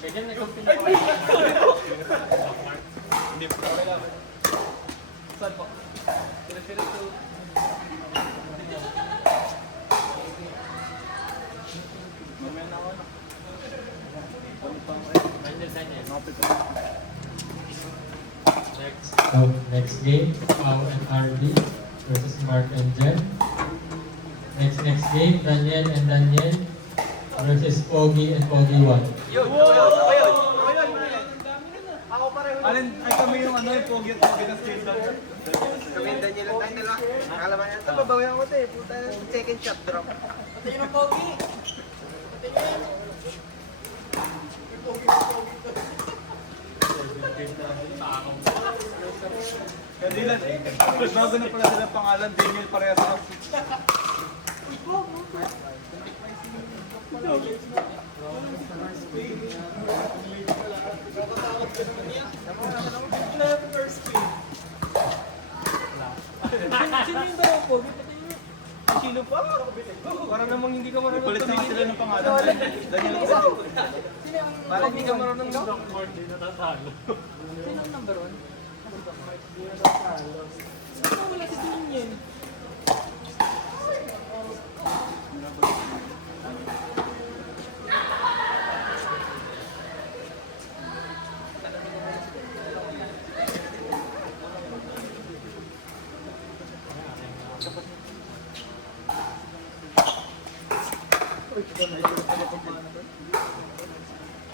Kaya nag-compete ako kayo. Hindi po na lang. Saan po? Pinag-pirit ko. Mamaya na ako na. Next game, Pao and RD versus Mark and Jen. Next game, Daniel and Daniel versus Pogi and Pogi 1. Yun! Ako yun! Ako pareho. Alin, ay kami yung ano, yung Pogi at Pogi na station. Kami yung Daniel at Daniel lang. Akala ba yan? Ito, babawihan ko ito eh. Puta, second shot drop. Pati yun ang pogi. Pati yun. Kandilan eh. Bago na pala sila pangalan, Daniel parehas ako. Sino yung dalawang pogi? Pati yun. Sino pa? Para namang hindi ka marunong tumingin. Palit sila ng pangalan. Daniel Sino Daniel. yung Para hindi ka marunong daw. Sino ang number 1? Sino wala si Daniel? Hindi,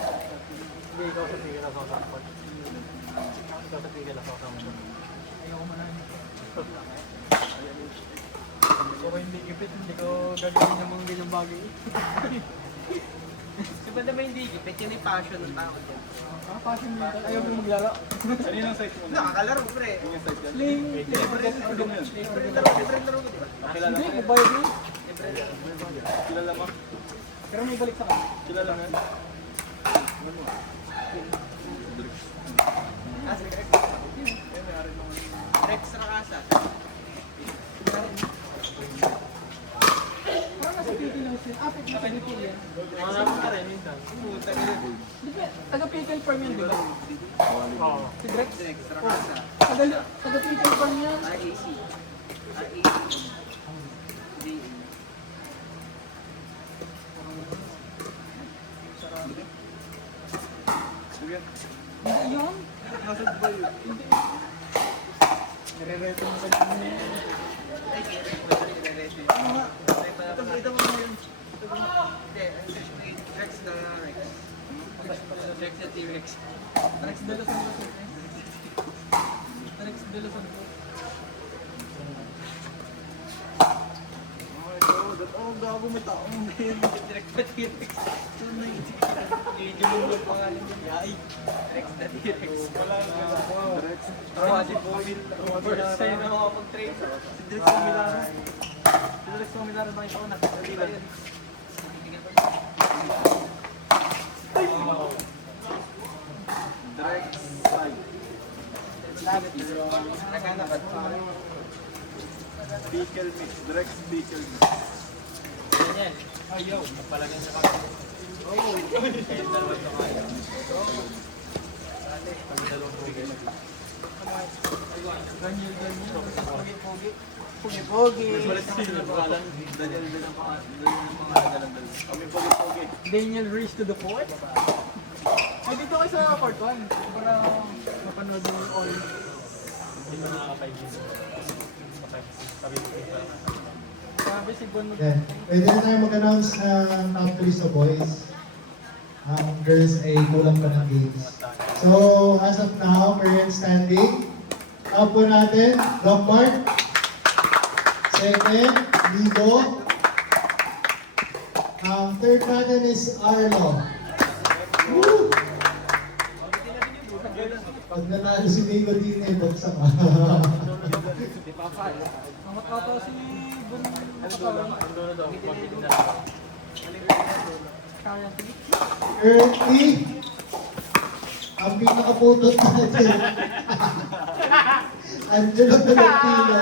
ikaw sa tigil ako sa support. Ikaw sa tigil ako sa support. Ayaw ko manahin. Kung hindi gipit, hindi ko gagawin yung mga ganyang bagay. Si ba naman hindi gipit? Yun yung passion ng tao dyan. Passion mo yun. Ayaw mo maglaro. Ano yung site mo? Nakakalaro, pre. Ano yung site yan? Sling. Libre laro ko, di ba? Kilala Hindi, mo? magbayad yun. Kilala mo? Pero may balik sa kanya. Kilala mo? Ah, si Rex. Rex Rakasa. Parang nasa Pickle lang siya. Ah, Pickle sa Pickle yan. Mga naman ka rin, minsan. Puta nila. Di ba? Taga-Pickle farm yan, di ba? Oo. Si Drex? Rex Rakasa. Taga-Pickle farm yan. RAC. Sige. Hindi yun. Nasaan ba yun? Nire-reto mo sa kanya. Ay, Rex. Rex. Ito mo ngayon. Hindi, Rex na Rex. Rex na T-Rex. Rex de los Santos. Rex de los Santos. Oh, gago may taong din. Rex na T-Rex. Medyo mo yung pangalan niya. Ay, Rex na T-Rex. Wala na. Rex. Si Bobin. First time na makapag-trade. Si Drex Mamilaro. Si Drex Mamilaro nakita ko nakasali lang. Drex side. Naghanap Pickle mix. Drex pickle mix. Ganyan. Ayaw. Palagyan sa kanya. Oo. Kaya dalawa ito kaya. Daniel. Pogi-pogi. Pogi-pogi. Balik sila ng pangalan. Daniel din ang pangalan. Kami pogi-pogi. Daniel Reese to the court. Ay, dito kayo sa court 1. Para mapanood mo yung all. Hindi mo nakakapaibigan. Sabi ko Sabi si Bon. Yan. Pwede na tayo mag-announce ng top 3 sa boys. Ang girls ay kulang pa ng games. So, as of now, current standing. Top po natin, Doc Mark. Second, Ligo. Ang third natin is Arlo. Woo! Pag nanalo si Ligo din eh, buksa ka. Ang matataw si Bon. Kaya Currently, ang pinakaputot natin, Angelo Tolentino.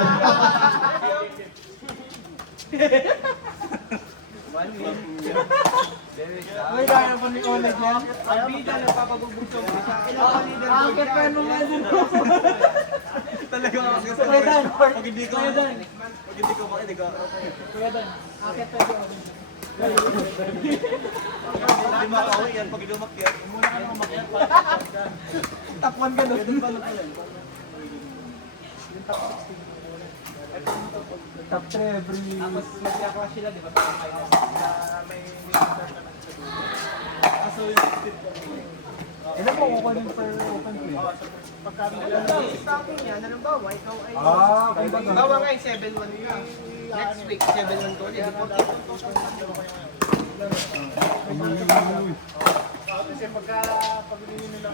May kaya pa ni Oleg yan. Bida nagpapabugbog sa akin. Akit pa nung ano. Talaga ako kasi Kuya Dan, pag hindi ko Kuya Dan. pag hindi ko makinig ako. Kuya Dan, akit pa si Oleg. Hindi makauwi yan pag hindi umakyat. Muna ka nang umakyat. Takpan ka doon. Top 3 every... Tapos magkakawa sila, di ba? Sa finals. may Kaso yung ilan mo kukunin per open play? Sa akin yan, halimbawa, ikaw ay... Kumbaga. Bawa nga yung 7-1 ka. Next week, 7-1 ko ulit. Kasi pagka pag-ibigin nila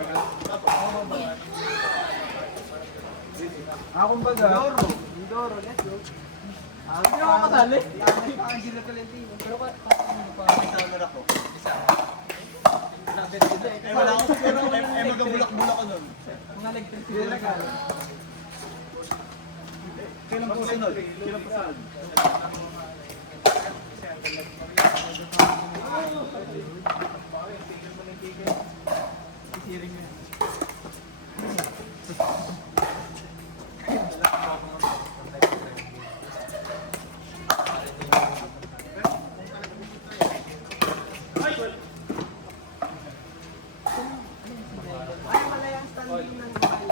kumbaga. Mindoro, let's go. Hindi ako kasali. Angelo Tolentino. Pero may summer ako. Isa. Eh wala ako. Eh magabulak-bulak ko nun. mga electric Sila ka. Kailan po sunod? Kailan po sunod? Isiring mo yan. Ay, malayang standing ng bahay.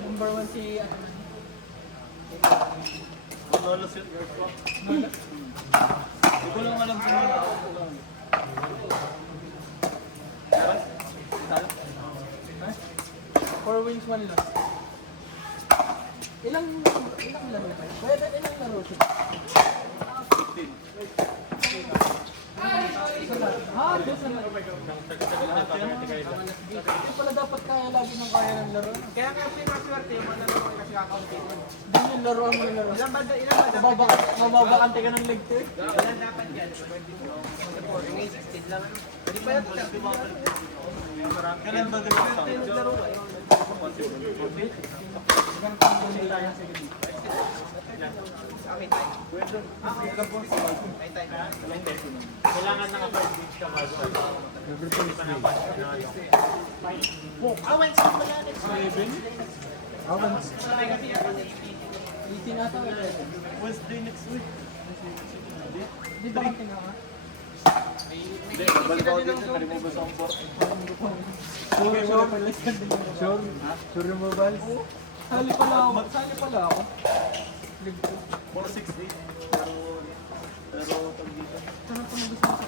Number 1 si... Lolo siya. Hindi ko lang alam kung ano. Meron? Talo? 4 wins, 1 loss. Ilang laro ba? Pwede ilang laro siya? 15. Isa lang. Isa lang. Hindi pala dapat kaya lagi ng kaya ng laro. Kaya nga pinaswerte yung mga laro kasi kakaunti ko. Hindi yung laruan mo yung laro. Ilan ba dapat? Mababakante ka ng leg turn. Ilan dapat yan? 24, ngayon 16 lang. Hindi pa yan. Kailan ba ganun sa Ito yung laro ngayon. Okay, tayo. Ay, tayo. Kailangan ng first week ka Awan sa mga natin. Easy na ito. Wednesday next week. Di ba kang tinga? Hindi, balik ako dito. Kalimubos akong port. Sure yung mobile? Sali pala ako. Sali pala ako. 468. Pero pag dito. Sarap ko gusto mo sa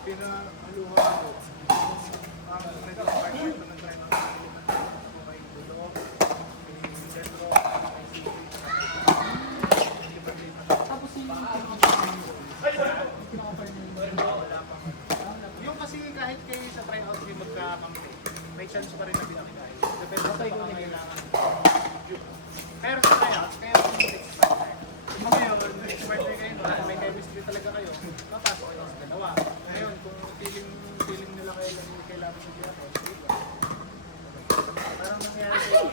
Pinahaluhan ako. Ang nag-apartment na nag-try ng tapos yung kasi kahit kayo sa tryout kayo magkakampi, may chance pa rin na pinakikain. Depende sa kung kailangan. Pero sa tryout, kayo kung mag-expert na. Ngayon, expert na kayo, may chemistry talaga kayo, mapasok kayo sa dalawa. Ngayon, kung feeling nila kayo lang yung kailangan sa Giapo, di ba? Parang nangyari kayo,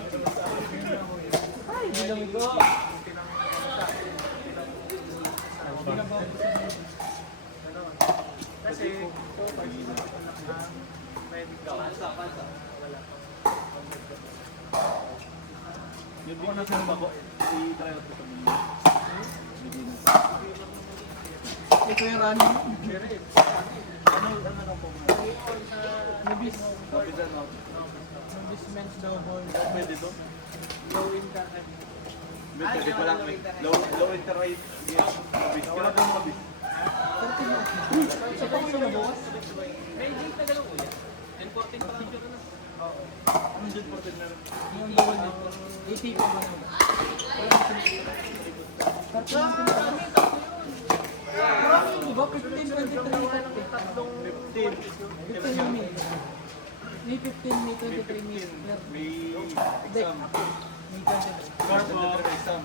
ay, bilang ko. kasi so far sila na pwede ka wala Yung di na sa bako. I-tryout ko sa mga. Ito yung running. Ano lang po mga? Nabis. Kapitan out. Nabis men's double. Pwede to? Low in ka. Bit ko lang. Low interrate. Yes. Kailan po mga bit? Sa pang sa mabukas. May date na gano'n ulit. 10-14 pa lang na. Ano dyan po din meron? Yung double dip. 80 pa ba naman? Diba 15, 23, 15 yung meet. May 15, may 23 meet. May Hindi. exam. May 23. Exam.